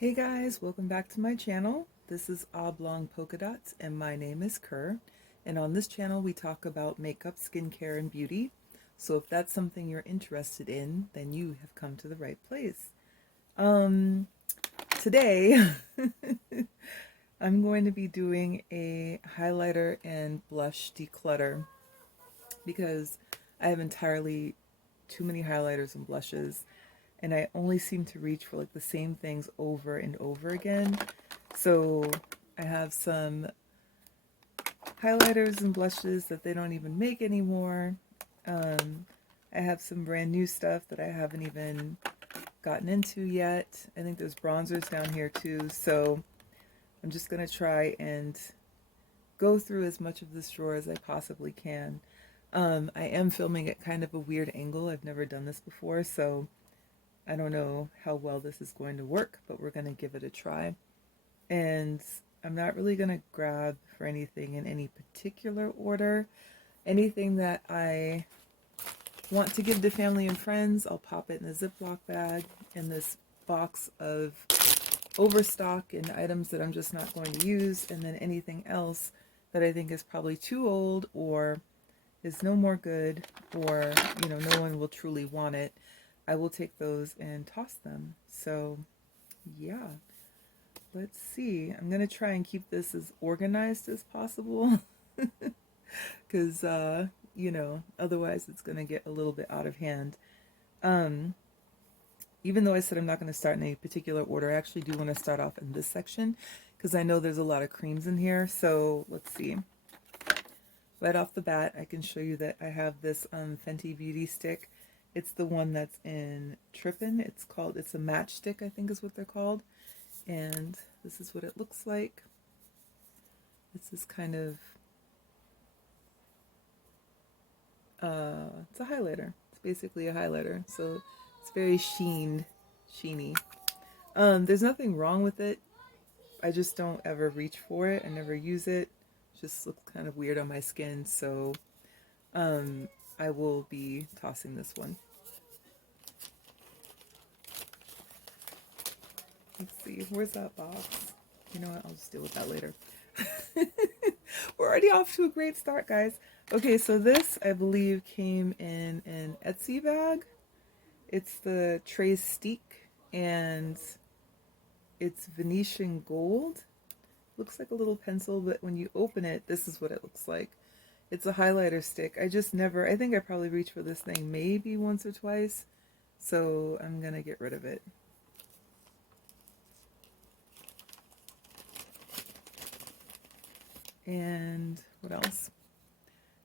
Hey guys, welcome back to my channel. This is Oblong Polka Dots and my name is Kerr. And on this channel we talk about makeup, skincare, and beauty. So if that's something you're interested in, then you have come to the right place. Today I'm going to be doing a highlighter and blush declutter because I have entirely too many highlighters and blushes and I only seem to reach for like the same things over and over again. So I have some highlighters and blushes that they don't even make anymore. I have some brand new stuff that I haven't even gotten into yet. I think there's bronzers down here too. So I'm just going to try and go through as much of this drawer as I possibly can. I am filming at kind of a weird angle. I've never done this before, so I don't know how well this is going to work, but we're going to give it a try. And I'm not really going to grab for anything in any particular order. Anything that I want to give to family and friends, I'll pop it in a Ziploc bag in this box of overstock and items that I'm just not going to use. And then anything else that I think is probably too old or is no more good or, no one will truly want it, I will take those and toss them. So yeah, let's see. I'm going to try and keep this as organized as possible because, otherwise it's going to get a little bit out of hand. Even though I said I'm not going to start in any particular order, I actually do want to start off in this section because I know there's a lot of creams in here. So let's see. Right off the bat, I can show you that I have this Fenty Beauty stick. It's the one that's in Trippin'. It's a matchstick, I think is what they're called. And this is what it looks like. This is kind of, it's a highlighter. It's basically a highlighter. So it's very sheeny. There's nothing wrong with it. I just don't ever reach for it. I never use it. It just looks kind of weird on my skin. So I will be tossing this one. Let's see, where's that box? You know what, I'll just deal with that later. We're already off to a great start, guys. Okay, so this, I believe, came in an Etsy bag. It's the Trace Stick, and it's Venetian Gold. Looks like a little pencil, but when you open it, this is what it looks like. It's a highlighter stick. I think I probably reached for this thing maybe once or twice, so I'm gonna get rid of it. And what else?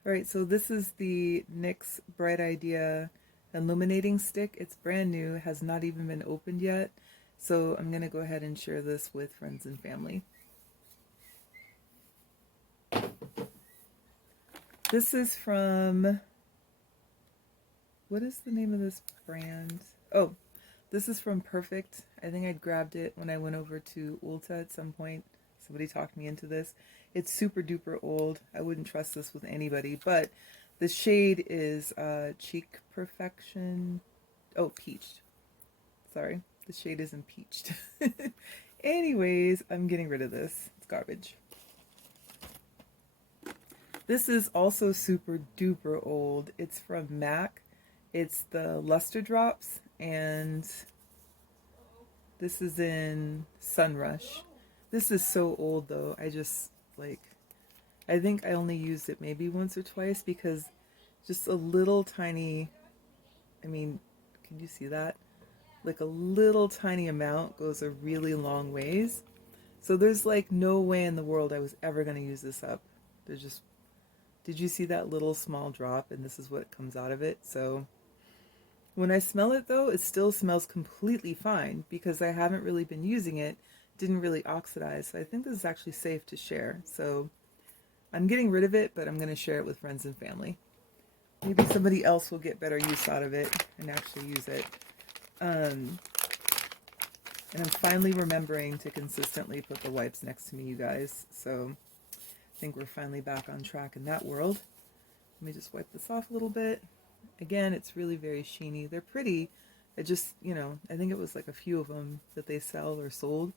All right, so this is the NYX Bright Idea Illuminating Stick. It's brand new, has not even been opened yet. So I'm gonna go ahead and share this with friends and family. This is from, what is the name of this brand? Oh, this is from Perfect. I think I grabbed it when I went over to Ulta at some point. Somebody talked me into this. It's super duper old. I wouldn't trust this with anybody, but the shade is Cheek Perfection. Oh, Peached. Sorry, the shade isn't Peached. Anyways, I'm getting rid of this. It's garbage. This is also super duper old. It's from MAC. It's the Luster Drops, and this is in Sunrush. This is so old though. I think I only used it maybe once or twice because just a little tiny, can you see that? Like a little tiny amount goes a really long ways. So there's like no way in the world I was ever going to use this up. Did you see that little small drop? And this is what comes out of it. So when I smell it though, it still smells completely fine because I haven't really been using it. Didn't really oxidize. So I think this is actually safe to share. So I'm getting rid of it, but I'm going to share it with friends and family. Maybe somebody else will get better use out of it and actually use it. And I'm finally remembering to consistently put the wipes next to me, you guys. So I think we're finally back on track in that world. Let me just wipe this off a little bit. Again, it's really very sheeny. They're pretty I just, you know, I think it was like a few of them that they sell or sold.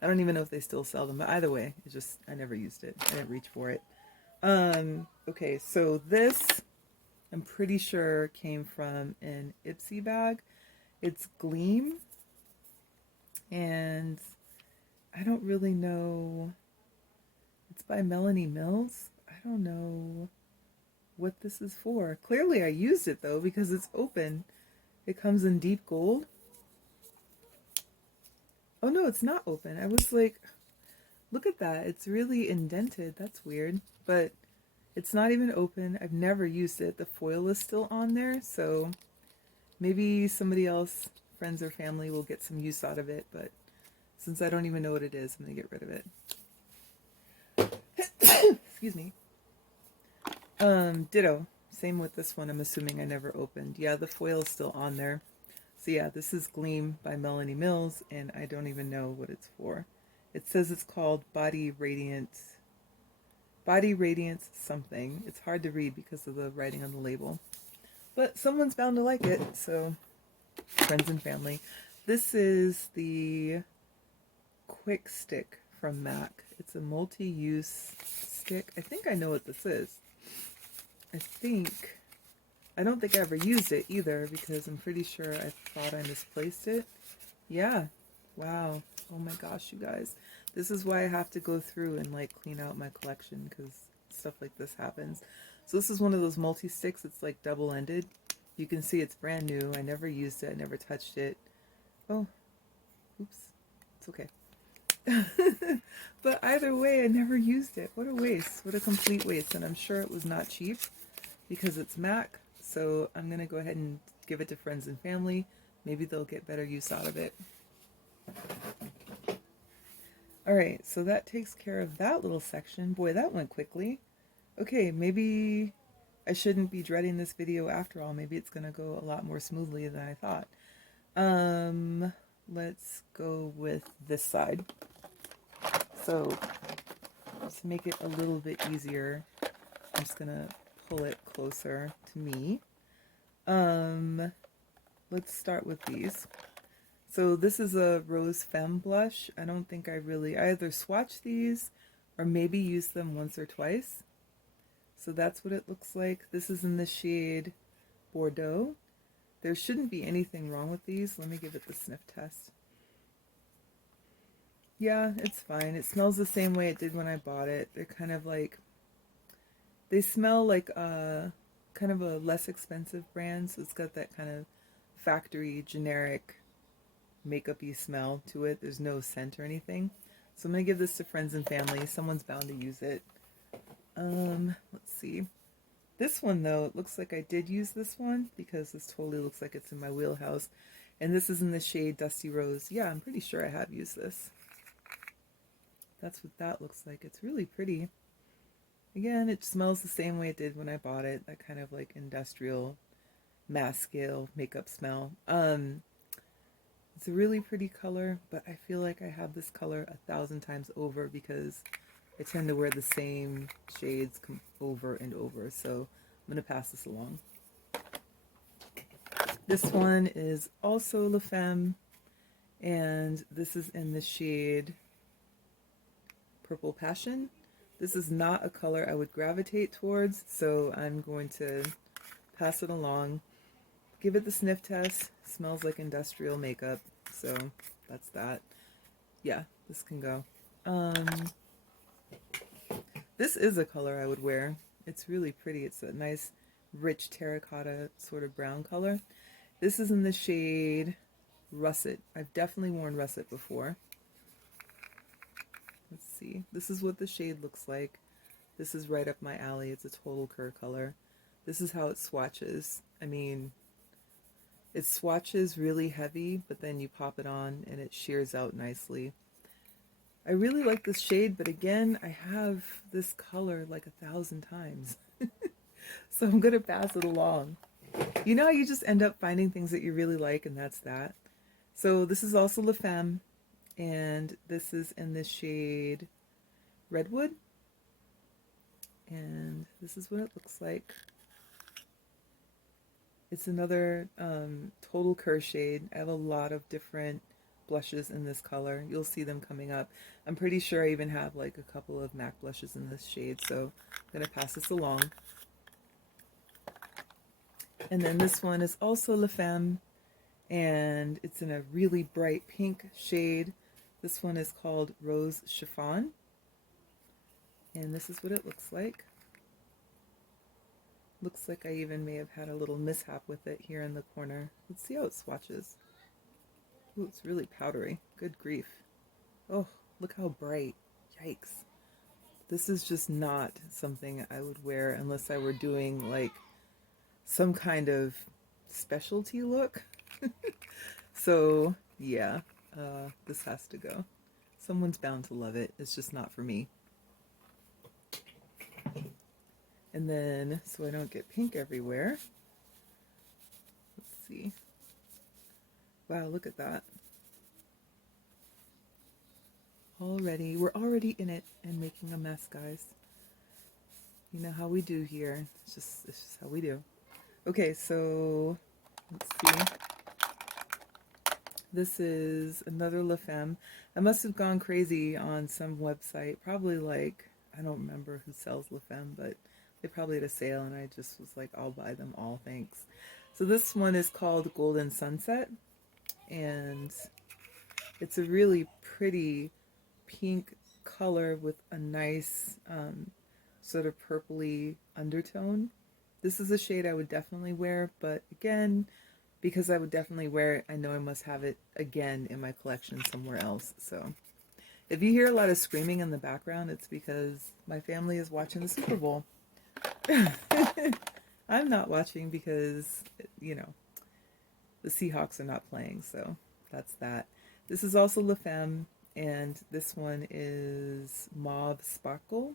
I don't even know if they still sell them, but either way, it just, I never used it. I didn't reach for it. Okay, so this, I'm pretty sure came from an Ipsy bag. It's Gleam, and I don't really know. It's by Melanie Mills. I don't know what this is for. Clearly I used it though because it's open. It comes in deep gold. Oh no, it's not open. I was like, look at that. It's really indented. That's weird. But it's not even open. I've never used it. The foil is still on there, so maybe somebody else, friends or family, will get some use out of it. But since I don't even know what it is, I'm going to get rid of it. Excuse me. Ditto. Same with this one. I'm assuming I never opened. Yeah, the foil is still on there. So yeah, this is Gleam by Melanie Mills, and I don't even know what it's for. It says it's called Body Radiance something. It's hard to read because of the writing on the label. But someone's bound to like it, so friends and family. This is the Quick Stick from MAC. It's a multi-use stick. I think I know what this is. I don't think I ever used it either because I'm pretty sure I thought I misplaced it. Yeah. Wow. Oh my gosh, you guys. This is why I have to go through and like clean out my collection because stuff like this happens. So this is one of those multi-sticks. It's like double-ended. You can see it's brand new. I never used it. I never touched it. Oh, oops. It's okay. But either way, I never used it. What a waste. What a complete waste. And I'm sure it was not cheap because it's MAC. So I'm going to go ahead and give it to friends and family. Maybe they'll get better use out of it. Alright, so that takes care of that little section. Boy, that went quickly. Okay, maybe I shouldn't be dreading this video after all. Maybe it's going to go a lot more smoothly than I thought. Let's go with this side. So, to make it a little bit easier, I'm just going to pull it closer to me. Let's start with these. So this is a Rose Femme blush. I don't think I either swatched these or maybe used them once or twice. So that's what it looks like. This is in the shade Bordeaux. There shouldn't be anything wrong with these. Let me give it the sniff test. Yeah, it's fine. It smells the same way it did when I bought it. They're kind of like, they smell like kind of a less expensive brand. So it's got that kind of factory generic makeup-y smell to it. There's no scent or anything. So I'm going to give this to friends and family. Someone's bound to use it. Let's see. This one, though, it looks like I did use this one because this totally looks like it's in my wheelhouse. And this is in the shade Dusty Rose. Yeah, I'm pretty sure I have used this. That's what that looks like. It's really pretty. Again, it smells the same way it did when I bought it. That kind of like industrial mass scale makeup smell. It's a really pretty color, but I feel like I have this color 1,000 times over because I tend to wear the same shades over and over. So I'm going to pass this along. This one is also La Femme, and this is in the shade Purple Passion. This is not a color I would gravitate towards, so I'm going to pass it along. Give it the sniff test. Smells like industrial makeup, so that's that. Yeah, this can go. This is a color I would wear. It's really pretty. It's a nice, rich terracotta sort of brown color. This is in the shade Russet. I've definitely worn Russet before. Let's see. This is what the shade looks like. This is right up my alley. It's a total Kerr color. This is how it swatches. I mean, it swatches really heavy, but then you pop it on and it shears out nicely. I really like this shade, but again, I have this color like 1,000 times. So I'm going to pass it along. You know how you just end up finding things that you really like, and that's that. So this is also La Femme, and this is in the shade Redwood. And this is what it looks like. It's another total Kerr shade. I have a lot of different blushes in this color. You'll see them coming up. I'm pretty sure I even have like a couple of MAC blushes in this shade, so I'm going to pass this along. And then this one is also La Femme, and it's in a really bright pink shade. This one is called Rose Chiffon, and this is what it looks like. Looks like I even may have had a little mishap with it here in the corner. Let's see how it swatches. Ooh, it's really powdery. Good grief. Oh, look how bright. Yikes. This is just not something I would wear unless I were doing like some kind of specialty look. So yeah, this has to go. Someone's bound to love it. It's just not for me. And then, so I don't get pink everywhere, let's see. Wow, look at that. We're already in it and making a mess, guys. You know how we do here. It's just how we do. Okay, so let's see. This is another La Femme. I must have gone crazy on some website, probably like, I don't remember who sells La Femme, but they probably had a sale and I just was like, I'll buy them all, thanks. So this one is called Golden Sunset, and it's a really pretty pink color with a nice sort of purpley undertone. This is a shade I would definitely wear, but again, because I would definitely wear it, I know I must have it again in my collection somewhere else. So if you hear a lot of screaming in the background, it's because my family is watching the Super Bowl. I'm not watching because, you know, the Seahawks are not playing, so that's that. This is also La Femme, and this one is Mauve Sparkle.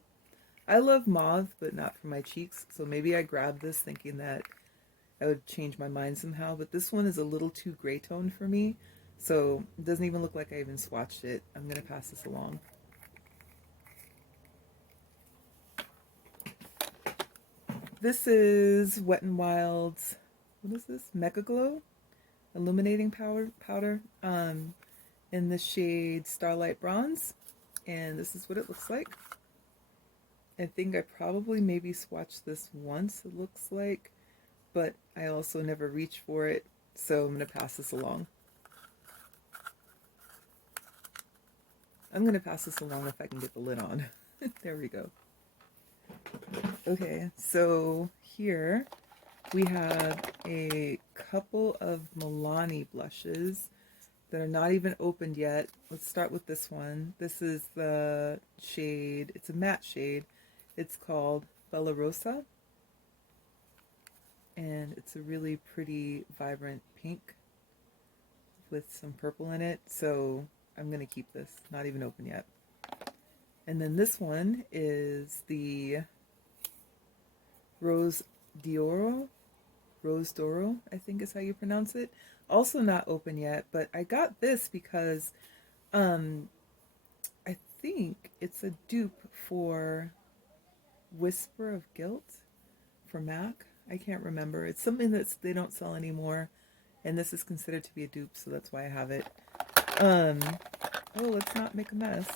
I love mauve, but not for my cheeks, so maybe I grabbed this thinking that I would change my mind somehow, but this one is a little too gray tone for me, so it doesn't even look like I even swatched it. I'm going to pass this along. This is Wet n Wild's, what is this? Mega Glow Illuminating powder in the shade Starlight Bronze, and this is what it looks like. I think I probably maybe swatched this once, it looks like, but I also never reached for it, so I'm going to pass this along. I'm going to pass this along if I can get the lid on. There we go. Okay, so here we have a couple of Melanie blushes that are not even opened yet. Let's start with this one. This is the shade, it's a matte shade. It's called Bella Rosa, and it's a really pretty vibrant pink with some purple in it, so I'm going to keep this, not even open yet. And then this one is the Rose d'Oro, I think is how you pronounce it. Also not open yet, but I got this because I think it's a dupe for Whisper of Guilt for MAC. I can't remember. It's something that they don't sell anymore, and this is considered to be a dupe, so that's why I have it. Oh, let's not make a mess.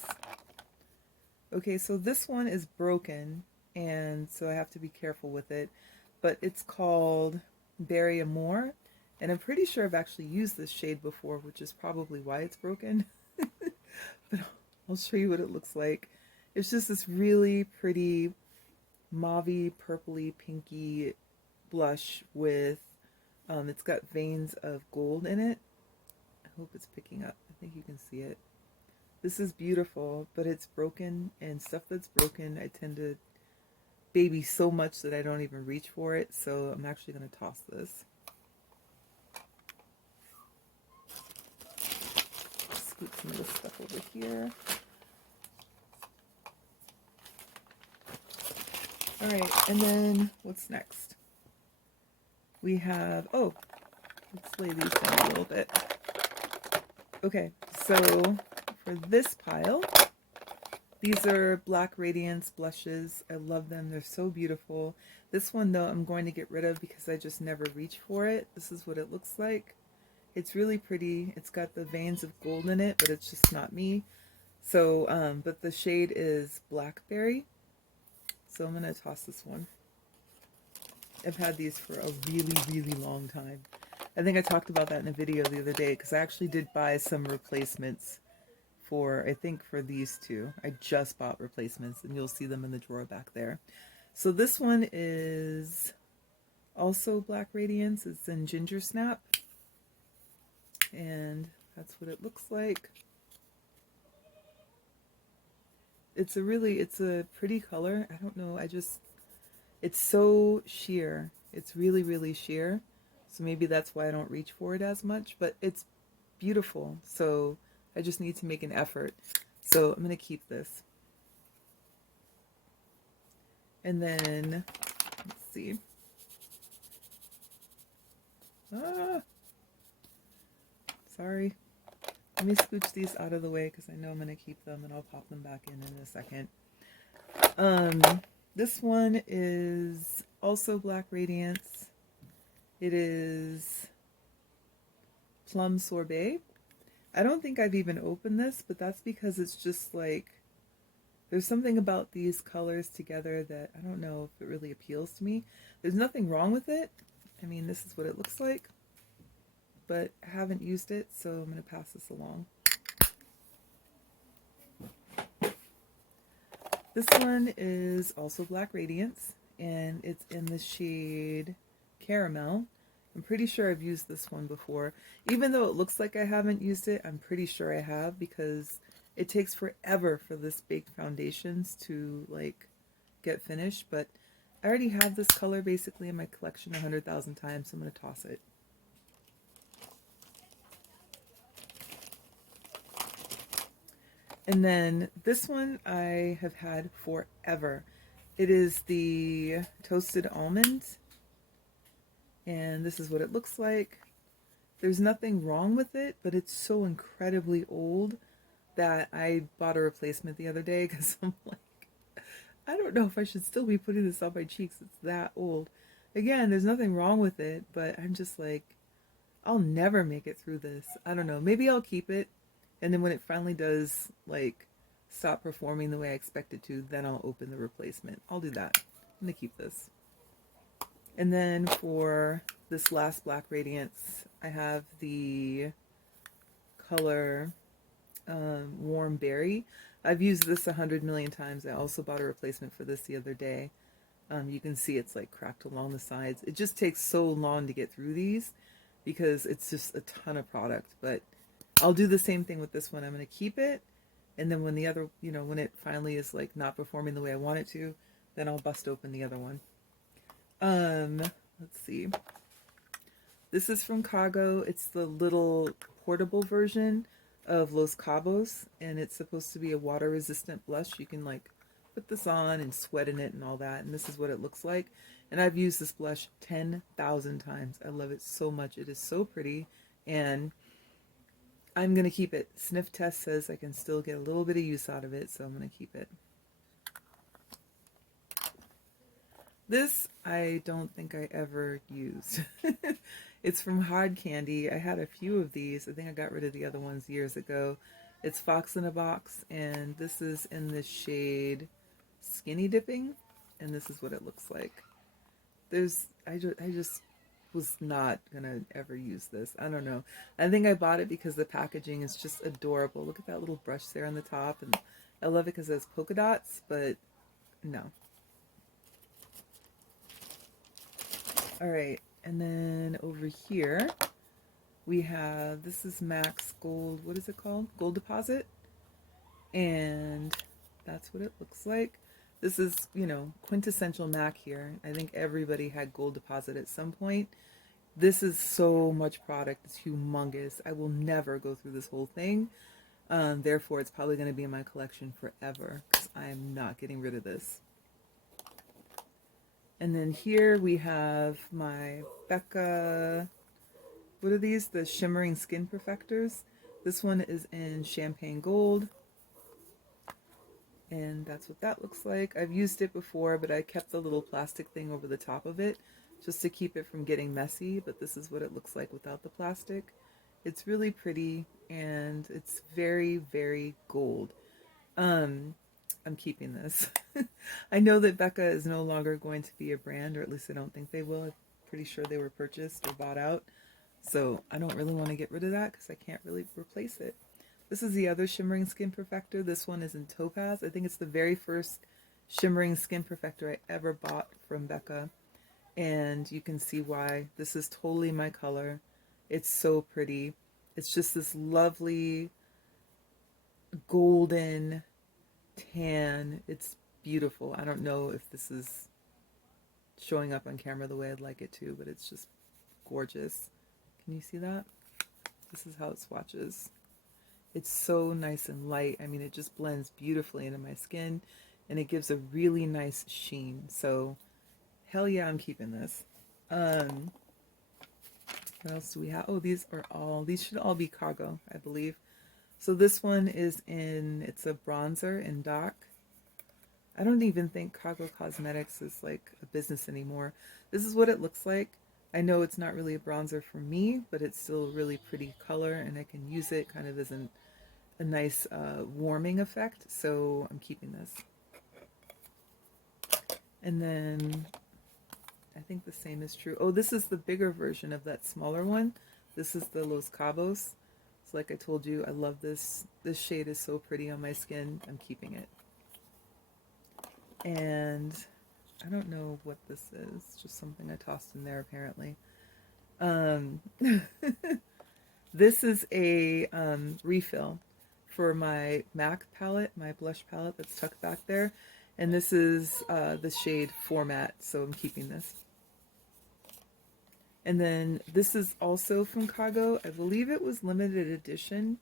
Okay, so this one is broken, and so I have to be careful with it, but it's called Berry Amour, and I'm pretty sure I've actually used this shade before, which is probably why it's broken. But I'll show you what it looks like. It's just this really pretty mauvey, purpley, pinky blush with, it's got veins of gold in it. I hope it's picking up. I think you can see it. This is beautiful, but it's broken, and stuff that's broken I tend to baby so much that I don't even reach for it, so I'm actually going to toss this. Scoop some of this stuff over here. Alright, and then what's next? We have, oh, let's lay these down a little bit. Okay, so for this pile, These are Black Radiance blushes. I love them. They're so beautiful. This one, though, I'm going to get rid of because I just never reach for it. This is what it looks like. It's really pretty. It's got the veins of gold in it, but it's just not me. So, but the shade is Blackberry. So I'm going to toss this one. I've had these for a really, really long time. I think I talked about that in a video the other day because I actually did buy some replacements for, I think for these two. I just bought replacements and you'll see them in the drawer back there. So this one is also Black Radiance. It's in Ginger Snap. And that's what it looks like. It's a pretty color. I don't know, it's so sheer. It's really, really sheer. So maybe that's why I don't reach for it as much, but it's beautiful. So I just need to make an effort. So I'm going to keep this. And then, let's see. Sorry. Let me scooch these out of the way because I know I'm going to keep them and I'll pop them back in a second. This one is also Black Radiance. It is Plum Sorbet. I don't think I've even opened this, but that's because it's just like, there's something about these colors together that I don't know if it really appeals to me. There's nothing wrong with it. I mean, this is what it looks like, but I haven't used it, so I'm going to pass this along. This one is also Black Radiance, and it's in the shade Caramel. I'm pretty sure I've used this one before. Even though it looks like I haven't used it, I'm pretty sure I have because it takes forever for this baked foundations to like get finished. But I already have this color basically in my collection 100,000 times, so I'm going to toss it. And then this one I have had forever. It is the Toasted Almond. And this is what it looks like. There's nothing wrong with it, but it's so incredibly old that I bought a replacement the other day because I'm like, I don't know if I should still be putting this on my cheeks. It's that old. Again, there's nothing wrong with it, but I'm just like, I'll never make it through this. I don't know. Maybe I'll keep it. And then when it finally does, like, stop performing the way I expect it to, then I'll open the replacement. I'll do that. I'm going to keep this. And then for this last Black Radiance, I have the color Warm Berry. I've used this 100 million times. I also bought a replacement for this the other day. You can see it's like cracked along the sides. It just takes so long to get through these because it's just a ton of product. But I'll do the same thing with this one. I'm going to keep it. And then when the other, when it finally is like not performing the way I want it to, then I'll bust open the other one. Let's see. This is from Cago. It's the little portable version of Los Cabos, and it's supposed to be a water-resistant blush. You can like put this on and sweat in it and all that, and this is what it looks like. And I've used this blush 10,000 times. I love it so much. It is so pretty, and I'm going to keep it. Sniff test says I can still get a little bit of use out of it, so I'm going to keep it. This I don't think I ever used. It's from Hard Candy. I had a few of these. I think I got rid of the other ones years ago. It's Fox in a Box, and this is in the shade Skinny Dipping, and this is what it looks like. I just was not gonna ever use this. I don't know. I think I bought it because the packaging is just adorable. Look at that little brush there on the top, and I love it because it has polka dots, but no. Alright, and then over here we have, this is Max Gold, what is it called? Gold Deposit. And that's what it looks like. This is, quintessential MAC here. I think everybody had Gold Deposit at some point. This is so much product. It's humongous. I will never go through this whole thing. Therefore, it's probably going to be in my collection forever because I am not getting rid of this. And then here we have my Becca, what are these? The Shimmering Skin Perfectors. This one is in Champagne Gold. And that's what that looks like. I've used it before, but I kept the little plastic thing over the top of it just to keep it from getting messy. But this is what it looks like without the plastic. It's really pretty, and it's very, very gold. I'm keeping this. I know that Becca is no longer going to be a brand, or at least I don't think they will. I'm pretty sure they were purchased or bought out. So I don't really want to get rid of that because I can't really replace it. This is the other Shimmering Skin Perfector. This one is in Topaz. I think it's the very first Shimmering Skin Perfector I ever bought from Becca. And you can see why. This is totally my color. It's so pretty. It's just this lovely golden tan. It's beautiful. I don't know if this is showing up on camera the way I'd like it to, but it's just gorgeous. Can you see that? This is how it swatches. It's so nice and light. I mean, it just blends beautifully into my skin, and it gives a really nice sheen. So, hell yeah, I'm keeping this. What else do we have? Oh, these should all be Cargo, I believe. So this one is it's a bronzer in Dock. I don't even think Cargo Cosmetics is like a business anymore. This is what it looks like. I know it's not really a bronzer for me, but it's still a really pretty color, and I can use it kind of as a nice warming effect. So I'm keeping this. And then I think the same is true. Oh, this is the bigger version of that smaller one. This is the Los Cabos. So like I told you, I love this. This shade is so pretty on my skin. I'm keeping it. And I don't know what this is. Just something I tossed in there apparently. This is a refill for my MAC palette, my blush palette that's tucked back there. And this is the shade Format, so I'm keeping this. And then this is also from Cargo. I believe it was limited edition.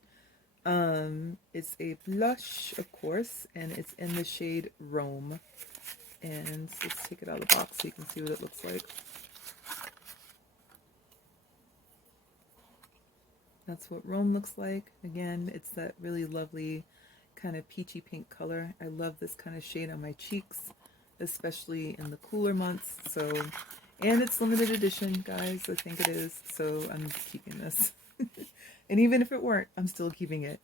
It's a blush, of course, and it's in the shade Rome. And let's take it out of the box so you can see what it looks like. That's what Rome looks like. Again, it's that really lovely kind of peachy pink color. I love this kind of shade on my cheeks, especially in the cooler months. So, and it's limited edition, guys. I think it is. So I'm keeping this. And even if it weren't, I'm still keeping it.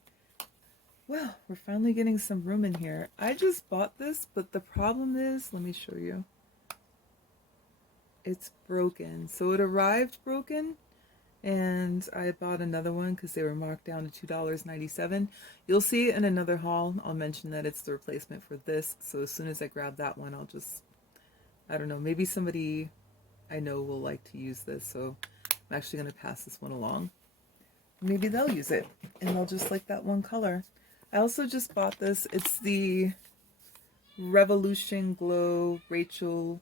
Well, we're finally getting some room in here. I just bought this, but the problem is, let me show you. It's broken. So it arrived broken, and I bought another one because they were marked down to $2.97. You'll see it in another haul. I'll mention that it's the replacement for this. So as soon as I grab that one, I'll just, I don't know, maybe somebody I know will like to use this. So I'm actually going to pass this one along. Maybe they'll use it, and they'll just like that one color. I also just bought this. It's the Revolution Glow Rachel,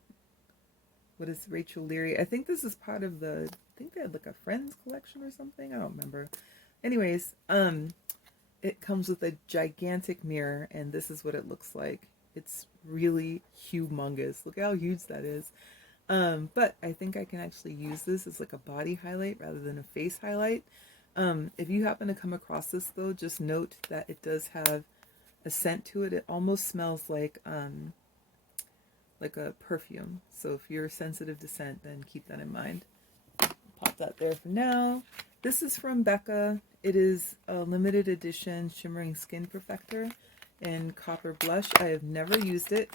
what is Rachel Leary? I think this is part of the, I think they had like a Friends collection or something. I don't remember. Anyways, it comes with a gigantic mirror, and this is what it looks like. It's really humongous. Look how huge that is. But I think I can actually use this as like a body highlight rather than a face highlight. If you happen to come across this though, just note that it does have a scent to it. It almost smells like a perfume. So if you're sensitive to scent, then keep that in mind. Pop that there for now. This is from Becca. It is a limited edition Shimmering Skin Perfector in Copper Blush. I have never used it.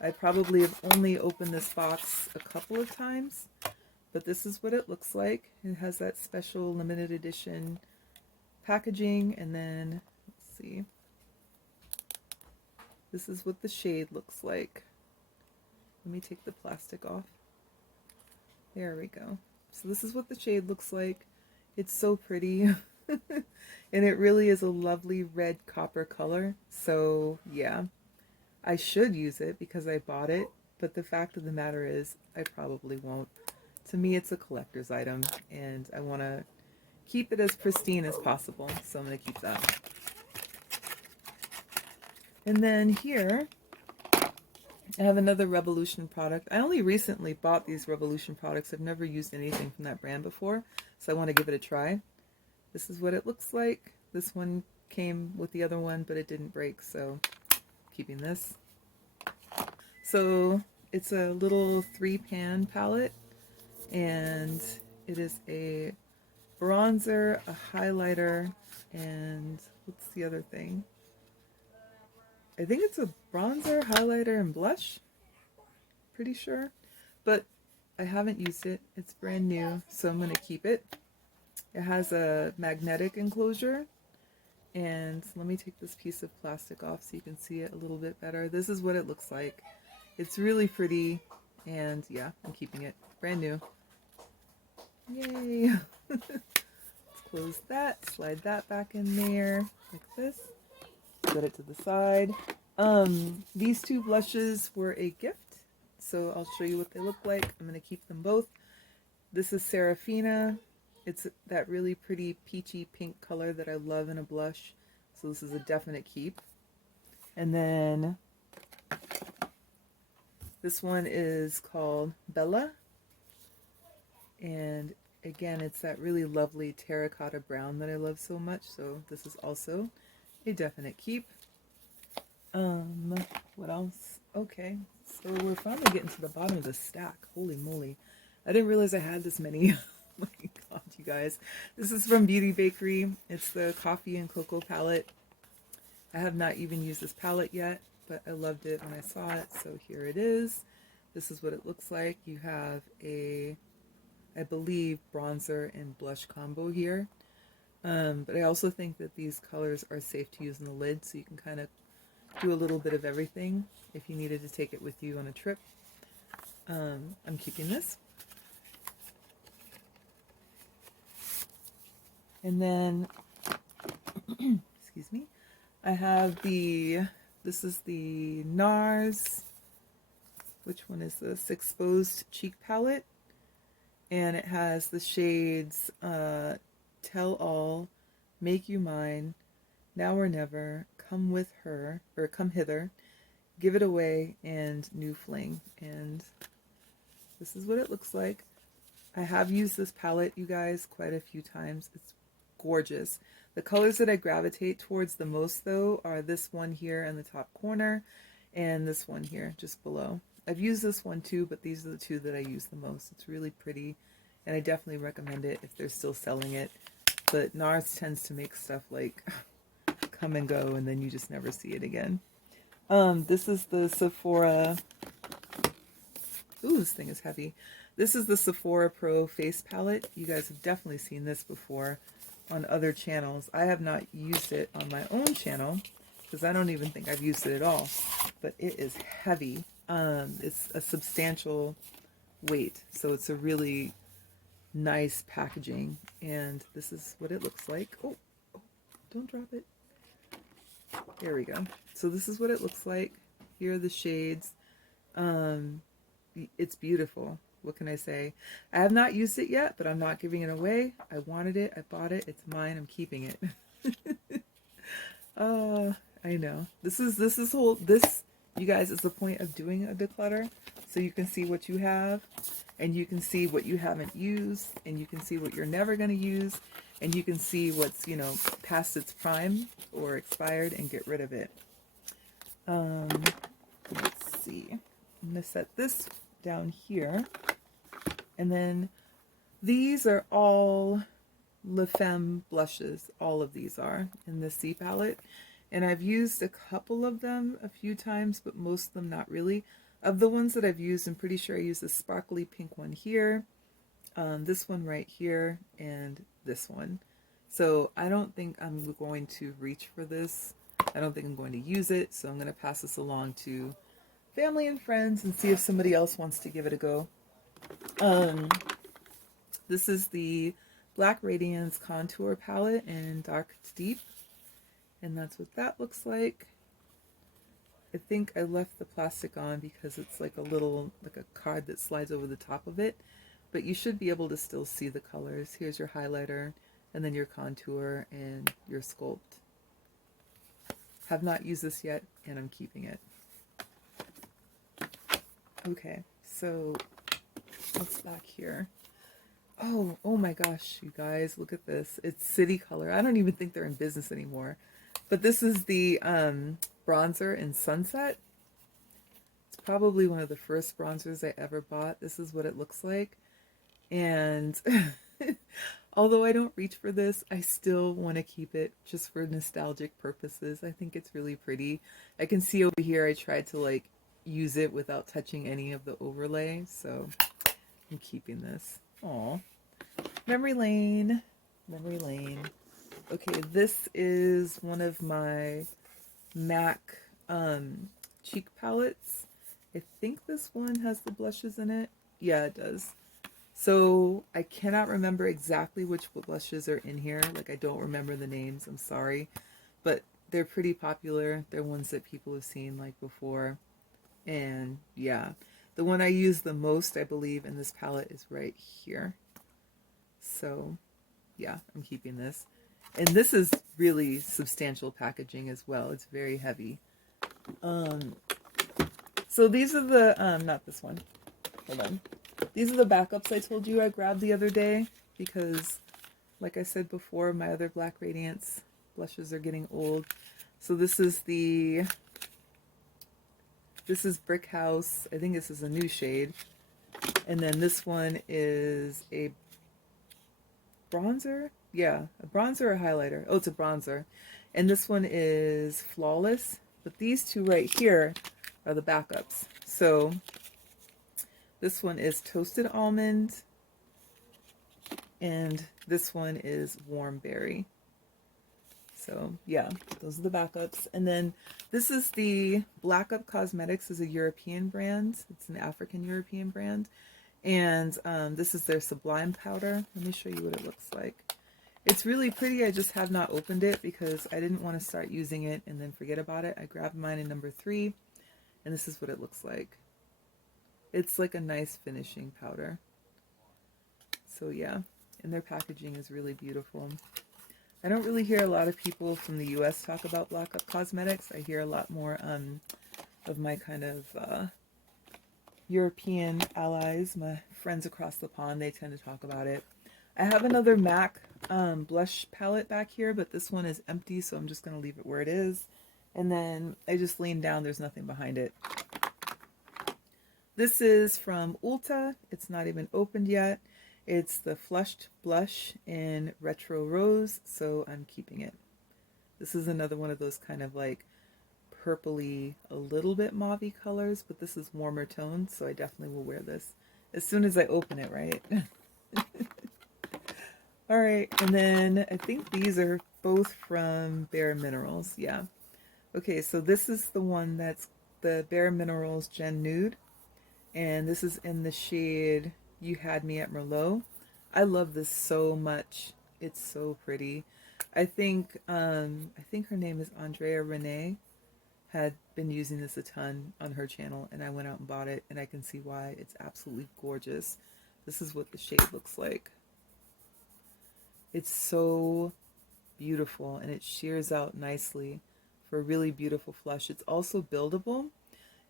I probably have only opened this box a couple of times. But this is what it looks like. It has that special limited edition packaging. And then, let's see. This is what the shade looks like. Let me take the plastic off. There we go. So this is what the shade looks like. It's so pretty. And it really is a lovely red copper color. So yeah, I should use it because I bought it. But the fact of the matter is, I probably won't. To me, it's a collector's item, and I want to keep it as pristine as possible, so I'm going to keep that. And then here, I have another Revolution product. I only recently bought these Revolution products. I've never used anything from that brand before, so I want to give it a try. This is what it looks like. This one came with the other one, but it didn't break, so keeping this. So it's a little 3-pan palette, and it is a bronzer, a highlighter, and what's the other thing? I think it's a bronzer, highlighter, and blush. Pretty sure. But I haven't used it. It's brand new, so I'm going to keep it. It has a magnetic enclosure. And let me take this piece of plastic off so you can see it a little bit better. This is what it looks like. It's really pretty. And yeah, I'm keeping it. Brand new. Yay! Let's close that. Slide that back in there like this. Set it to the side. These two blushes were a gift. So I'll show you what they look like. I'm going to keep them both. This is Serafina. It's that really pretty peachy pink color that I love in a blush. So this is a definite keep. And then this one is called Bella. And again, it's that really lovely terracotta brown that I love so much. So this is also a definite keep. What else? Okay, so we're finally getting to the bottom of the stack. Holy moly. I didn't realize I had this many. Oh my god, you guys. This is from Beauty Bakery. It's the Coffee and Cocoa palette. I have not even used this palette yet, but I loved it when I saw it, so here it is. This is what it looks like. You have a, I believe, bronzer and blush combo here. But I also think that these colors are safe to use in the lid, so you can kind of do a little bit of everything if you needed to take it with you on a trip. I'm keeping this. And then, excuse me, I have this is the Nars, which one is this? Exposed Cheek Palette. And it has the shades Tell All, Make You Mine, Now or Never, Come With Her, or Come Hither, Give It Away, and New Fling. And this is what it looks like. I have used this palette, you guys, quite a few times. It's gorgeous. The colors that I gravitate towards the most, though, are this one here in the top corner and this one here just below. I've used this one too, but these are the two that I use the most. It's really pretty, and I definitely recommend it if they're still selling it. But Nars tends to make stuff like come and go, and then you just never see it again. This is the Sephora. Ooh, this thing is heavy. This is the Sephora Pro Face Palette. You guys have definitely seen this before on other channels. I have not used it on my own channel because I don't even think I've used it at all. But it is heavy. It's a substantial weight, so it's a really nice packaging. And this is what it looks like. Oh, don't drop it. There we go. So this is what it looks like. Here are the shades. It's beautiful. What can I say? I have not used it yet, but I'm not giving it away. I wanted it. I bought it. It's mine. I'm keeping it. I know. This, you guys, is the point of doing a declutter. So you can see what you have, and you can see what you haven't used, and you can see what you're never going to use, and you can see what's, you know, past its prime or expired and get rid of it. Let's see. I'm going to set this down here. And then these are all Le Femme blushes. All of these are in the C palette. And I've used a couple of them a few times, but most of them not really. Of the ones that I've used, I'm pretty sure I used the sparkly pink one here, this one right here, and this one. So I don't think I'm going to reach for this. I don't think I'm going to use it, so I'm going to pass this along to family and friends and see if somebody else wants to give it a go. This is the Black Radiance Contour Palette in Dark to Deep, and that's what that looks like. I think I left the plastic on because it's like a little, like a card that slides over the top of it, but you should be able to still see the colors. Here's your highlighter, and then your contour and your sculpt. Have not used this yet, and I'm keeping it. Okay, so what's back here? Oh my gosh, you guys, look at this. It's City Color. I don't even think they're in business anymore. But this is the bronzer in Sunset. It's probably one of the first bronzers I ever bought. This is what it looks like. And although I don't reach for this, I still want to keep it just for nostalgic purposes. I think it's really pretty. I can see over here I tried to like use it without touching any of the overlay, so I'm keeping this. Aw. Memory lane. Memory lane. Okay, this is one of my MAC cheek palettes. I think this one has the blushes in it. Yeah, it does. So I cannot remember exactly which blushes are in here. Like, I don't remember the names. I'm sorry. But they're pretty popular. They're ones that people have seen like before. And yeah, the one I use the most, I believe, in this palette is right here. So yeah, I'm keeping this. And this is really substantial packaging as well. It's very heavy. So these are the, not this one. Hold on. These are the backups I told you I grabbed the other day because, like I said before, my other Black Radiance blushes are getting old. So this is Brick House. I think this is a new shade. And then this one is a bronzer. Yeah, a bronzer or a highlighter. Oh, it's a bronzer. And this one is Flawless. But these two right here are the backups. So this one is Toasted Almond. And this one is Warm Berry. So yeah, those are the backups. And then this is the Black Up Cosmetics, is a European brand. It's an African European brand. And this is their Sublime Powder. Let me show you what it looks like. It's really pretty. I just have not opened it because I didn't want to start using it and then forget about it. I grabbed mine in number 3, and this is what it looks like. It's like a nice finishing powder. So yeah, and their packaging is really beautiful. I don't really hear a lot of people from the US talk about Black Up Cosmetics. I hear a lot more of my kind of European allies, my friends across the pond. They tend to talk about it. I have another MAC blush palette back here, but this one is empty, so I'm just going to leave it where it is. And then I just leaned down. There's nothing behind it. This is from Ulta. It's not even opened yet. It's the Flushed Blush in Retro Rose, so I'm keeping it. This is another one of those kind of like purpley, a little bit mauve colors, but this is warmer tones, so I definitely will wear this as soon as I open it, right? All right, and then I think these are both from Bare Minerals. Yeah. Okay, so this is the one that's the Bare Minerals Gen Nude, and this is in the shade You Had Me at Merlot. I love this so much. It's so pretty. I think her name is Andrea Renee. Had been using this a ton on her channel, and I went out and bought it, and I can see why. It's absolutely gorgeous. This is what the shade looks like. It's so beautiful, and it shears out nicely for a really beautiful flush. It's also buildable.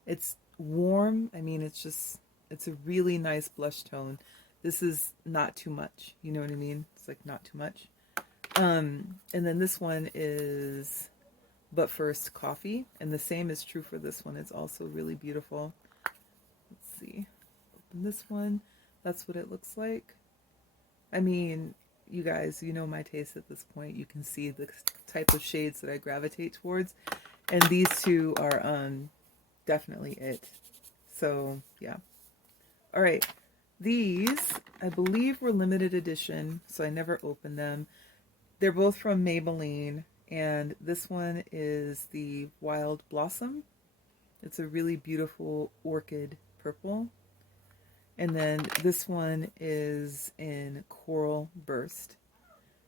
It's warm. I mean, it's a really nice blush tone. This is not too much. You know what I mean? It's like not too much. And then this one is But First Coffee, and the same is true for this one. It's also really beautiful. Let's see. Open this one. That's what it looks like. I mean, you guys, you know my taste at this point. You can see the type of shades that I gravitate towards, and these two are definitely it. So yeah. All right, these I believe were limited edition, so I never opened them. They're both from Maybelline, and this one is the Wild Blossom. It's a really beautiful orchid purple. And then this one is in Coral Burst,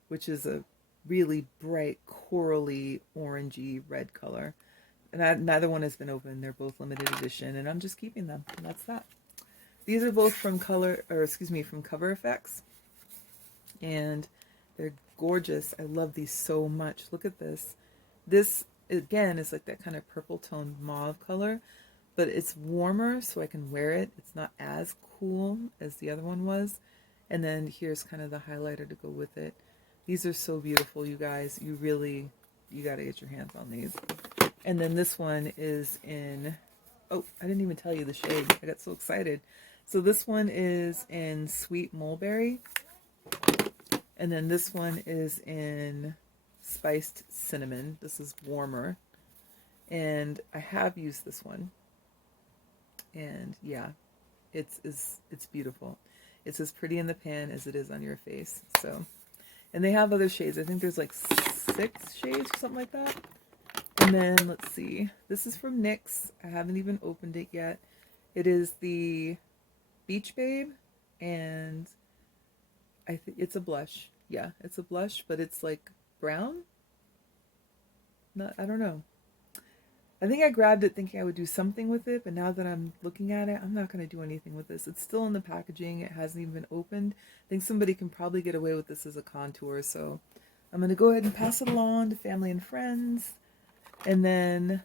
which is a really bright corally orangey red color. And neither one has been opened. They're both limited edition, and I'm just keeping them. And that's that. These are both from Cover FX, and they're gorgeous. I love these so much. Look at this. This again is like that kind of purple toned mauve color, but it's warmer, so I can wear it. It's not as cool as the other one was. And then here's kind of the highlighter to go with it. These are so beautiful, you guys. You got to get your hands on these. And then this one is in, oh, I didn't even tell you the shade. I got so excited. So this one is in Sweet Mulberry. And then this one is in Spiced Cinnamon. This is warmer. And I have used this one. And yeah, it's beautiful. It's as pretty in the pan as it is on your face. So, and they have other shades. I think there's like 6 shades or something like that. And then let's see. This is from NYX. I haven't even opened it yet. It is the Beach Babe, and I think it's a blush. Yeah, it's a blush, but it's like brown. No, I don't know. I think I grabbed it thinking I would do something with it, but now that I'm looking at it, I'm not going to do anything with this. It's still in the packaging. It hasn't even been opened. I think somebody can probably get away with this as a contour, so I'm going to go ahead and pass it along to family and friends. And then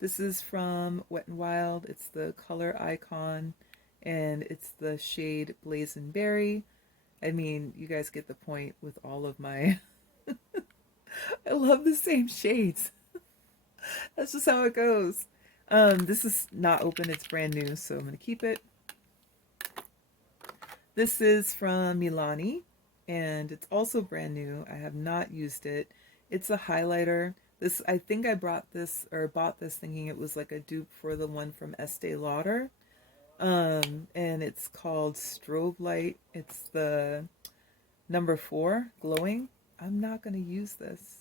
this is from Wet n Wild. It's the color Icon, and it's the shade Blazing Berry. I mean, you guys get the point with all of my... I love the same shades. That's just how it goes. This is not open. It's brand new, so I'm going to keep it. This is from Melanie, and it's also brand new. I have not used it. It's a highlighter. This, I think I bought this thinking it was like a dupe for the one from Estee Lauder. And it's called Strobe Light. It's the number 4, glowing. I'm not going to use this.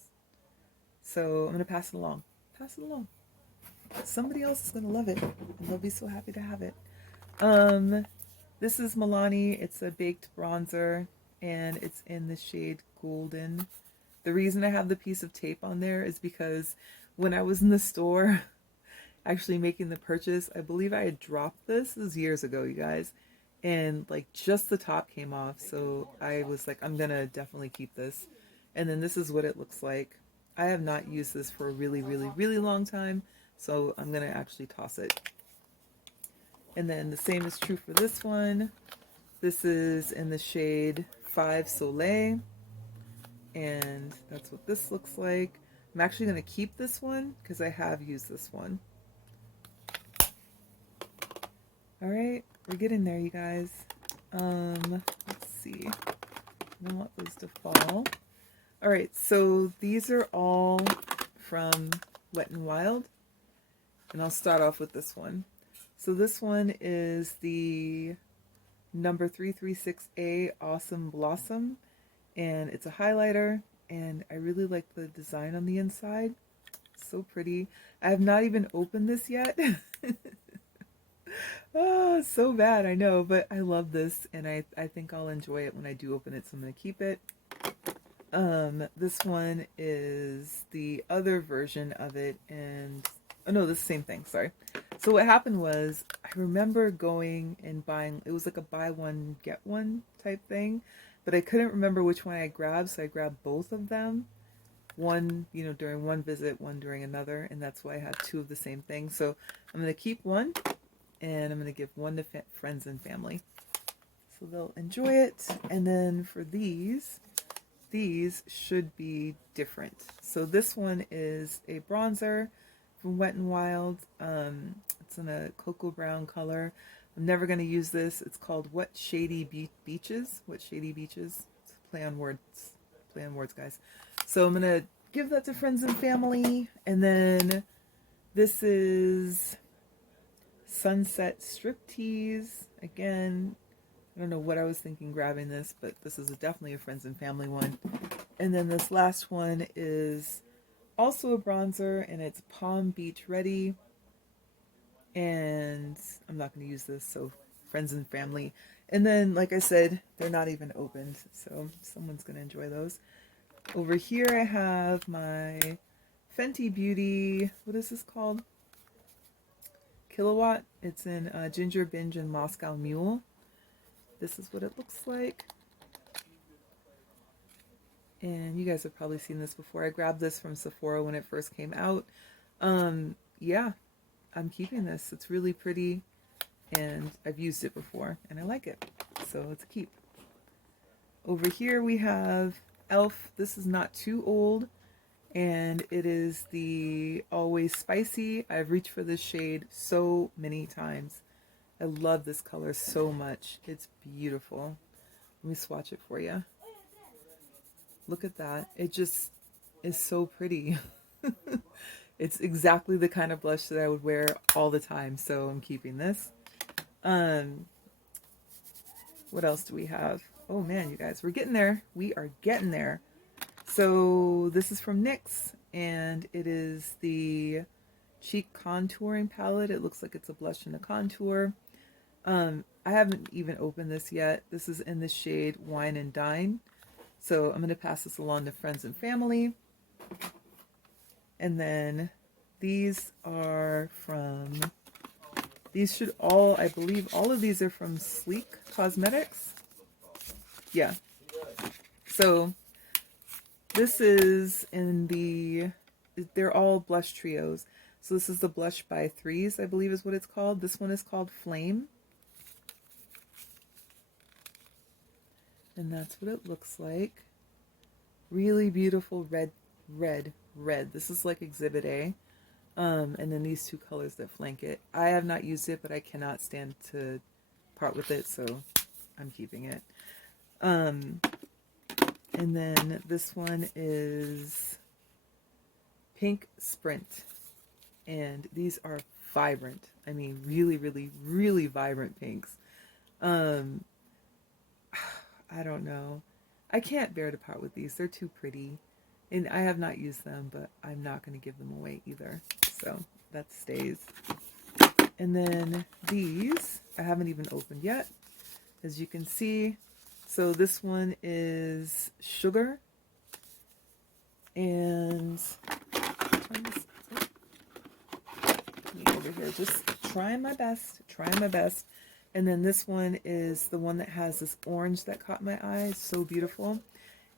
So I'm going to pass it along. Pass it along. Somebody else is going to love it, and they'll be so happy to have it. This is Melanie. It's a baked bronzer, and it's in the shade Golden. The reason I have the piece of tape on there is because when I was in the store actually making the purchase, I believe I had dropped this. This was years ago, you guys, and like just the top came off, so I was like, I'm gonna definitely keep this. And then this is what it looks like. I have not used this for a really, really, really long time, so I'm going to actually toss it. And then the same is true for this one. This is in the shade 5 Soleil, and that's what this looks like. I'm actually going to keep this one because I have used this one. All right, we're getting there, you guys. Let's see. I don't want those to fall. All right, so these are all from Wet n Wild, and I'll start off with this one. So this one is the number 336A Awesome Blossom, and it's a highlighter, and I really like the design on the inside. So pretty. I have not even opened this yet. Oh, so bad, I know, but I love this, and I think I'll enjoy it when I do open it, so I'm going to keep it. This one is the other version of it, and oh no, this is the same thing, sorry. So what happened was, I remember going and buying, it was like a buy one get one type thing, but I couldn't remember which one I grabbed, so I grabbed both of them. One, you know, during one visit, one during another, and that's why I had 2 of the same thing. So I'm going to keep one, and I'm going to give one to friends and family, so they'll enjoy it. And then for these should be different. So this one is a bronzer from Wet n Wild. It's in a cocoa brown color. I'm never going to use this. It's called What Shady Beaches. What Shady Beaches. It's a play on words. Play on words, guys. So I'm going to give that to friends and family. And then this is Sunset Striptease. Again, I don't know what I was thinking grabbing this, but this is definitely a friends and family one. And then this last one is also a bronzer, and it's Palm Beach Ready. And I'm not going to use this, so friends and family. And then, like I said, they're not even opened, so someone's going to enjoy those. Over here I have my Fenty Beauty, what is this called? Kilowatt. It's in Ginger Binge and Moscow Mule. This is what it looks like. And you guys have probably seen this before. I grabbed this from Sephora when it first came out. Yeah, I'm keeping this. It's really pretty, and I've used it before, and I like it. So it's a keep. Over here we have e.l.f. This is not too old, and it is the Always Spicy. I've reached for this shade so many times. I love this color so much. It's beautiful. Let me swatch it for you. Look at that. It just is so pretty. It's exactly the kind of blush that I would wear all the time, so I'm keeping this. What else do we have? Oh man, you guys, we're getting there. We are getting there. So this is from NYX, and it is the Cheek Contouring Palette. It looks like it's a blush and a contour. I haven't even opened this yet. This is in the shade Wine and Dine. So I'm going to pass this along to friends and family. And then these are from, these should all, I believe all of these are from Sleek Cosmetics. Yeah. So this is in the, they're all blush trios. So this is the Blush by Threes, I believe is what it's called. This one is called Flame. And that's what it looks like. Really beautiful red. This is like Exhibit A. And then these two colors that flank it. I have not used it, but I cannot stand to part with it, so I'm keeping it. And then this one is Pink Sprint. And these are vibrant. I mean, really, really, really vibrant pinks. I don't know. I can't bear to part with these. They're too pretty. And I have not used them, but I'm not going to give them away either. So that stays. And then these, I haven't even opened yet, as you can see. So this one is Sugar. And over here, just trying my best. And then this one is the one that has this orange that caught my eye. It's so beautiful.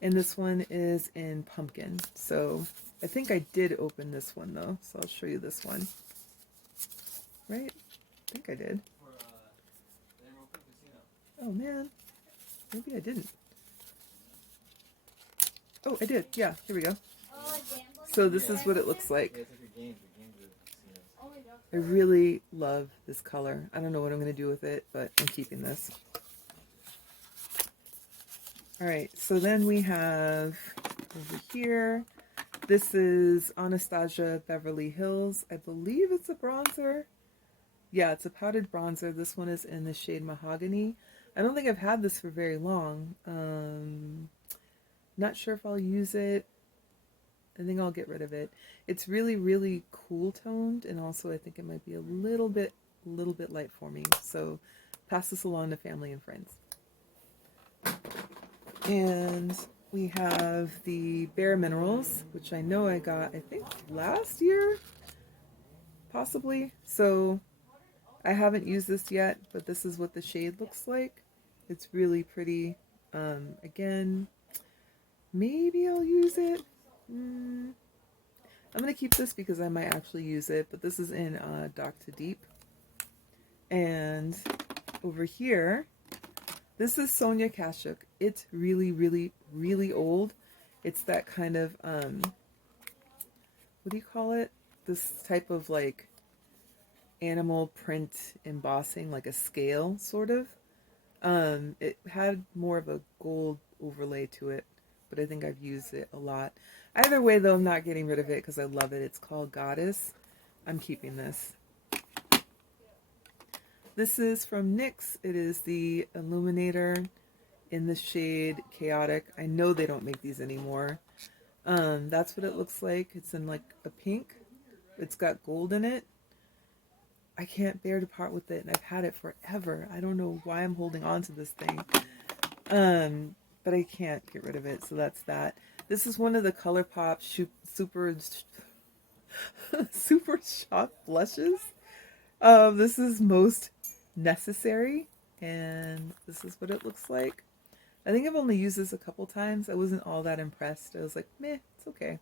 And this one is in Pumpkin. So I think I did open this one though. So I'll show you this one. Right? I think I did. Oh man. Maybe I didn't. Oh, I did. Yeah, here we go. So this is what it looks like. I really love this color. I don't know what I'm going to do with it, but I'm keeping this. Alright, so then we have over here, this is Anastasia Beverly Hills. I believe it's a bronzer. Yeah, it's a powdered bronzer. This one is in the shade Mahogany. I don't think I've had this for very long. Not sure if I'll use it. I think I'll get rid of it. It's really, really cool toned, and also I think it might be a little bit light for me. So pass this along to family and friends. And we have the Bare Minerals, which I know I got, I think last year, possibly. So I haven't used this yet, but this is what the shade looks like. It's really pretty. Again, maybe I'll use it. I'm going to keep this because I might actually use it, but this is in Dark to Deep. And over here, this is Sonia Kashuk. It's really, really, really old. It's that kind of, what do you call it? This type of like animal print embossing, like a scale sort of. It had more of a gold overlay to it, but I think I've used it a lot. Either way, though, I'm not getting rid of it because I love it. It's called Goddess. I'm keeping this. This is from NYX. It is the Illuminator in the shade Chaotic. I know they don't make these anymore. That's what it looks like. It's in like a pink. It's got gold in it. I can't bear to part with it, and I've had it forever. I don't know why I'm holding on to this thing. But I can't get rid of it, so that's that. This is one of the ColourPop super shop blushes. This is Most Necessary, and this is what it looks like. I think I've only used this a couple times. I wasn't all that impressed. I was like, meh, it's okay.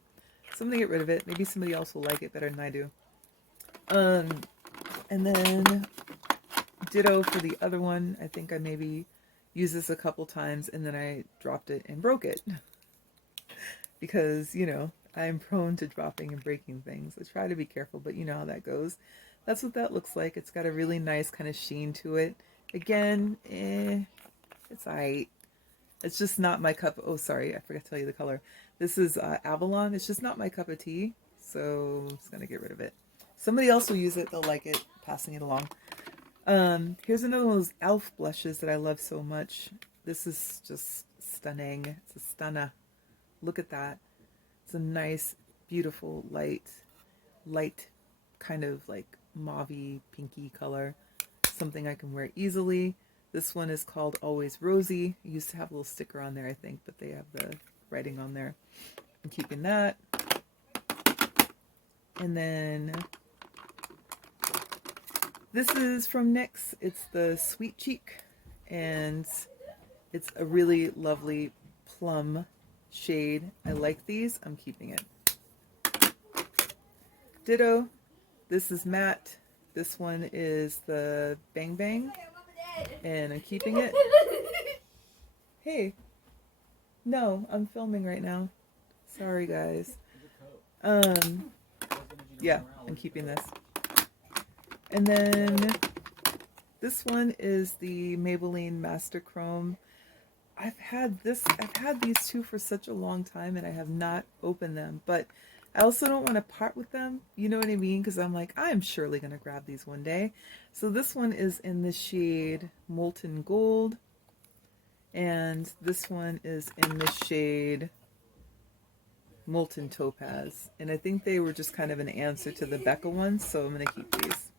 So I'm gonna get rid of it. Maybe somebody else will like it better than I do. And then ditto for the other one. I think I maybe used this a couple times and then I dropped it and broke it. Because, you know, I'm prone to dropping and breaking things. I try to be careful, but you know how that goes. That's what that looks like. It's got a really nice kind of sheen to it. Again, it's alright. It's just not my cup. Oh, sorry, I forgot to tell you the color. This is Avalon. It's just not my cup of tea, so I'm just gonna get rid of it. Somebody else will use it. They'll like it. Passing it along. Here's another one of those e.l.f. blushes that I love so much. This is just stunning. It's a stunner. Look at that. It's a nice, beautiful, light kind of like mauvey, pinky color. Something I can wear easily. This one is called Always Rosy. It used to have a little sticker on there, I think, but they have the writing on there. I'm keeping that. And then this is from NYX. It's the Sweet Cheek, and it's a really lovely plum shade. I like these. I'm keeping it. Ditto. This is matte. This one is the Bang Bang, and I'm keeping it. Hey. No, I'm filming right now. Sorry, guys. Yeah, I'm keeping this. And then this one is the Maybelline Master Chrome. I've had these two for such a long time, and I have not opened them, but I also don't want to part with them, you know what I mean? Because I'm like, I'm surely going to grab these one day. So this one is in the shade Molten Gold, and this one is in the shade Molten Topaz. And I think they were just kind of an answer to the Becca ones, so I'm going to keep these.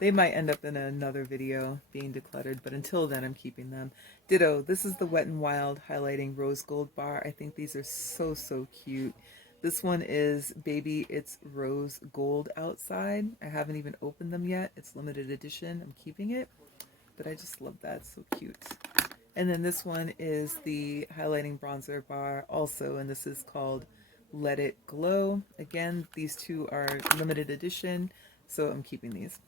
They might end up in another video being decluttered, but until then I'm keeping them. Ditto, this is the Wet n Wild Highlighting Rose Gold Bar. I think these are so, so cute. This one is Baby It's Rose Gold Outside. I haven't even opened them yet. It's limited edition. I'm keeping it, but I just love that. It's so cute. And then this one is the Highlighting Bronzer Bar also, and this is called Let It Glow. Again, these two are limited edition, so I'm keeping these.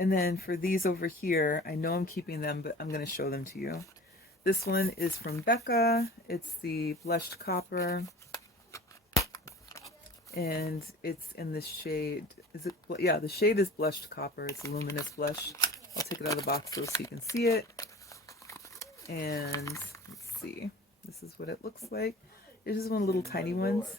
And then for these over here, I know I'm keeping them, but I'm going to show them to you. This one is from Becca. It's the Blushed Copper. And it's in the shade, yeah, the shade is Blushed Copper. It's a luminous blush. I'll take it out of the box so you can see it. And let's see. This is what it looks like. It's just one of the little tiny ones.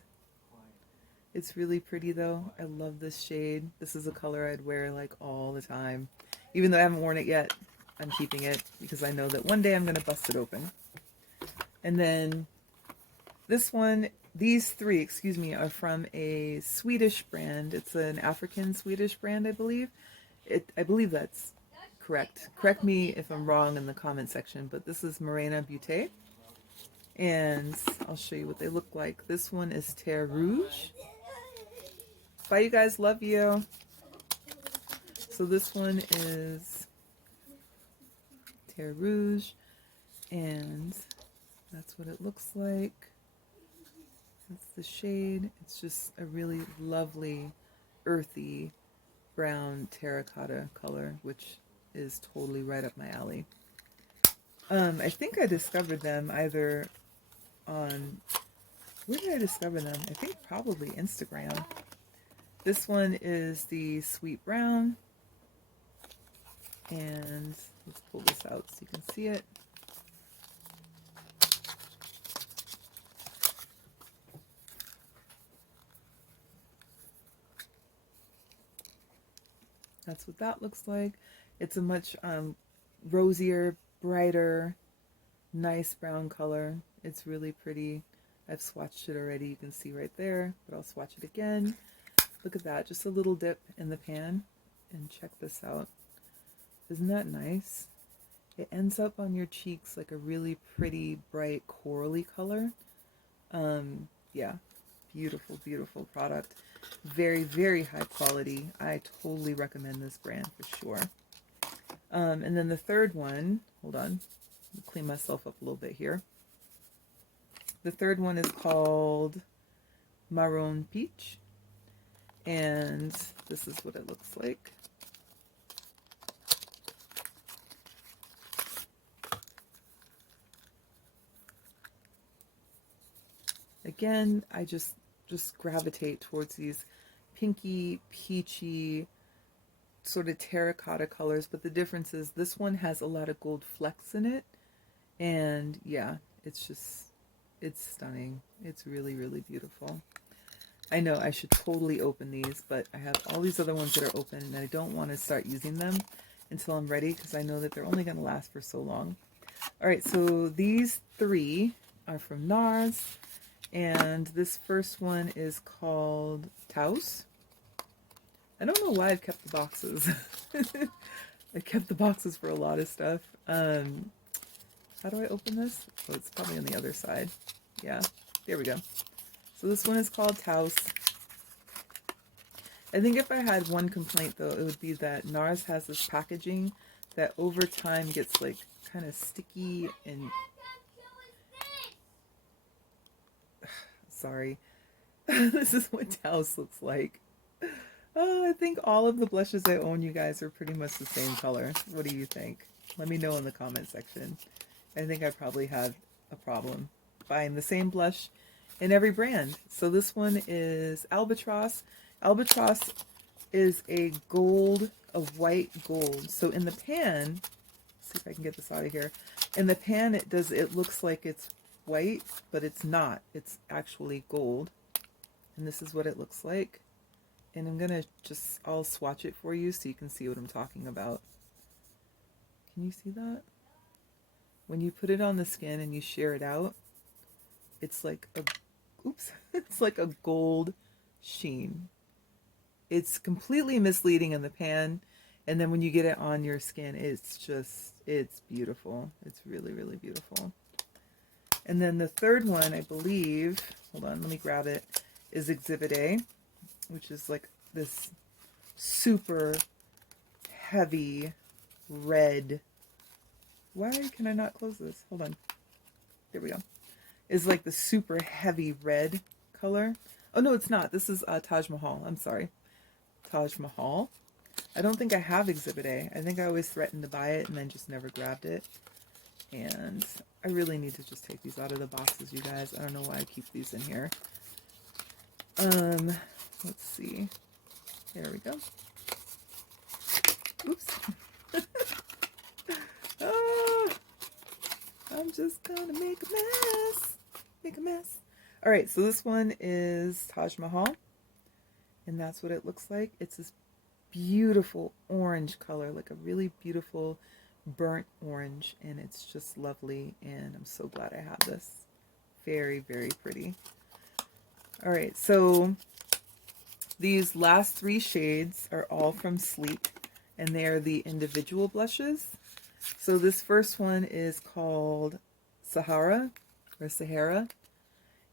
It's really pretty though. I love this shade. This is a color I'd wear like all the time. Even though I haven't worn it yet, I'm keeping it because I know that one day I'm going to bust it open. And then this one, these three, excuse me, are from a Swedish brand. It's an African Swedish brand, I believe. I believe that's correct. Correct me if I'm wrong in the comment section, but this is Morena Beauté. And I'll show you what they look like. This one is Terre Rouge. Bye, you guys. Love you. So this one is Terre Rouge, and that's what it looks like. That's the shade. It's just a really lovely, earthy, brown terracotta color, which is totally right up my alley. I think I discovered them either on... Where did I discover them? I think probably Instagram. This one is the Sweet Brown. And let's pull this out so you can see it. That's what that looks like. It's a much rosier, brighter, nice brown color. It's really pretty. I've swatched it already. You can see right there, but I'll swatch it again. Look at that. Just a little dip in the pan. And check this out. Isn't that nice? It ends up on your cheeks like a really pretty, bright, corally color. Yeah, beautiful, beautiful product. Very, very high quality. I totally recommend this brand for sure. And then the third one, hold on, let me clean myself up a little bit here. The third one is called Maroon Peach, and this is what it looks like. again, I just gravitate towards these pinky, peachy, sort of terracotta colors, but the difference is this one has a lot of gold flecks in it, and yeah, it's stunning. It's really, really beautiful. I know I should totally open these, but I have all these other ones that are open, and I don't want to start using them until I'm ready, because I know that they're only going to last for so long. Alright, so these three are from Nars, and this first one is called Taos. I don't know why I've kept the boxes. I kept the boxes for a lot of stuff. How do I open this? Oh, it's probably on the other side. Yeah, there we go. So this one is called Taos. I think if I had one complaint, though, it would be that Nars has this packaging that over time gets like kind of sticky and... Sorry. This is what Taos looks like. Oh, I think all of the blushes I own, you guys, are pretty much the same color. What do you think? Let me know in the comment section. I think I probably have a problem buying the same blush in every brand. So this one is Albatross. Albatross is a gold, a white gold. So in the pan, let's see if I can get this out of here. In the pan, it looks like it's white, but it's not. It's actually gold. And this is what it looks like. And I'm going to I'll swatch it for you so you can see what I'm talking about. Can you see that? When you put it on the skin and you shear it out, it's like it's like a gold sheen. It's completely misleading in the pan, and then when you get it on your skin, it's beautiful. It's really, really beautiful. And then the third one, I believe, hold on, let me grab it, is Exhibit A, which is like this super heavy red. Why can I not close this? Hold on. There we go. Is like the super heavy red color. Oh, no, it's not. This is Taj Mahal. I'm sorry. Taj Mahal. I don't think I have Exhibit A. I think I always threatened to buy it and then just never grabbed it. And I really need to just take these out of the boxes, you guys. I don't know why I keep these in here. Let's see. There we go. Oops. I'm just gonna make a mess. Make a mess. Alright, so this one is Taj Mahal. And that's what it looks like. It's this beautiful orange color, like a really beautiful burnt orange. And it's just lovely. And I'm so glad I have this. Very, very pretty. Alright, so these last three shades are all from Sleep, and they are the individual blushes. So this first one is called Sahara, or Sahara,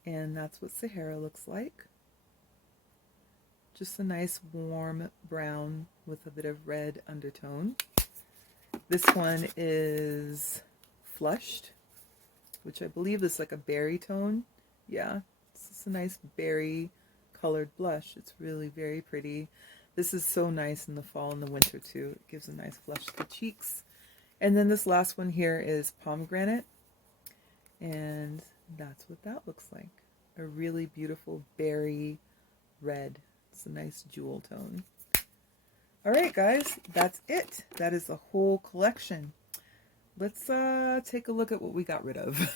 and that's what Sahara looks like. Just a nice warm brown with a bit of red undertone. This one is Flushed, which I believe is like a berry tone. Yeah, it's just a nice berry colored blush. It's really very pretty. This is so nice in the fall and the winter too. It gives a nice flush to the cheeks. And then this last one here is Pomegranate, and that's what that looks like. A really beautiful berry red. It's a nice jewel tone. Alright guys, that's it. That is the whole collection. Let's take a look at what we got rid of.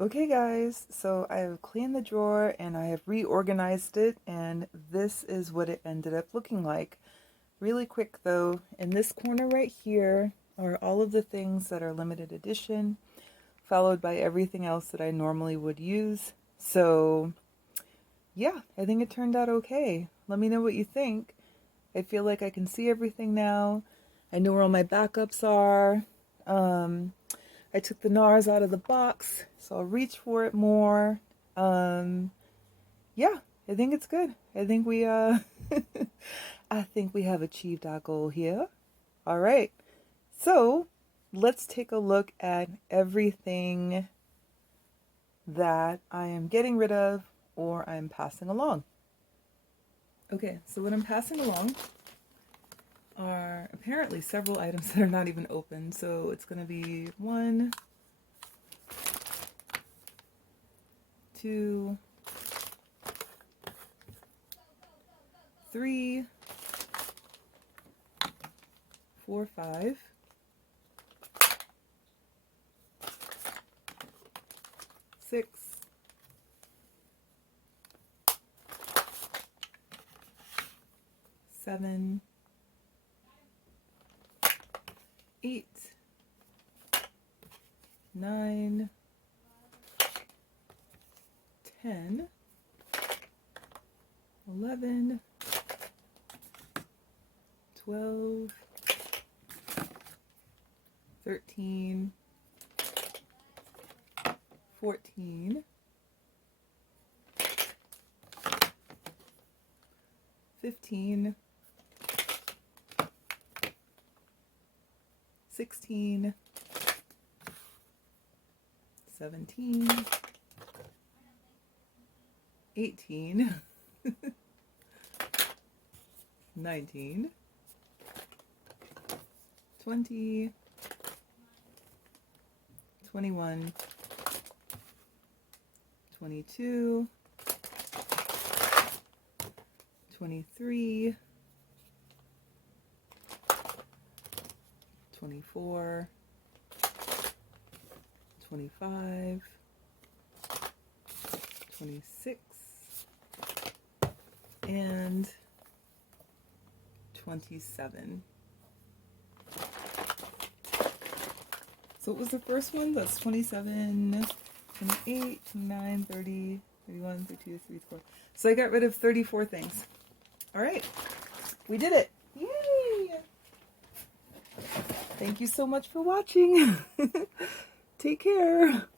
Okay guys, so I have cleaned the drawer and I have reorganized it, and this is what it ended up looking like. Really quick though, in this corner right here are all of the things that are limited edition, followed by everything else that I normally would use. So yeah, I think it turned out okay. Let me know what you think. I feel like I can see everything now. I know where all my backups are. I took the Nars out of the box, so I'll reach for it more. Yeah, I think it's good. I think we I think we have achieved our goal here. All right, so let's take a look at everything that I am getting rid of or I'm passing along. Okay, so what I'm passing along are apparently several items that are not even open. So it's going to be 1, 2, 3, 4, 5, 6, 7, 8, 9, 10, 11, 12, 13, 14, 15, 16, 17, 18, 19, 20, 21, 22, 23, 24, 25, 26, and 27. So what was the first one? That's 27, 28, 29, 30, 31, 32, 34. So I got rid of 34 things. All right, we did it. Yay! Thank you so much for watching. Take care.